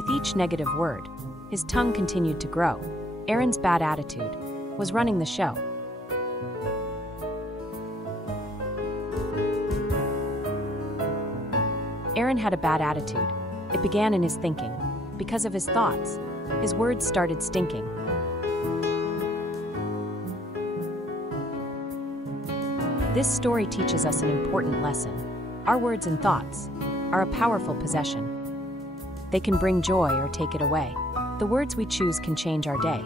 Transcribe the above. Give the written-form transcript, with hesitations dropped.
With each negative word, his tongue continued to grow. Aaron's bad attitude was running the show. Aaron had a bad attitude. It began in his thinking. Because of his thoughts, his words started stinking. This story teaches us an important lesson. Our words and thoughts are a powerful possession. They can bring joy or take it away. The words we choose can change our day.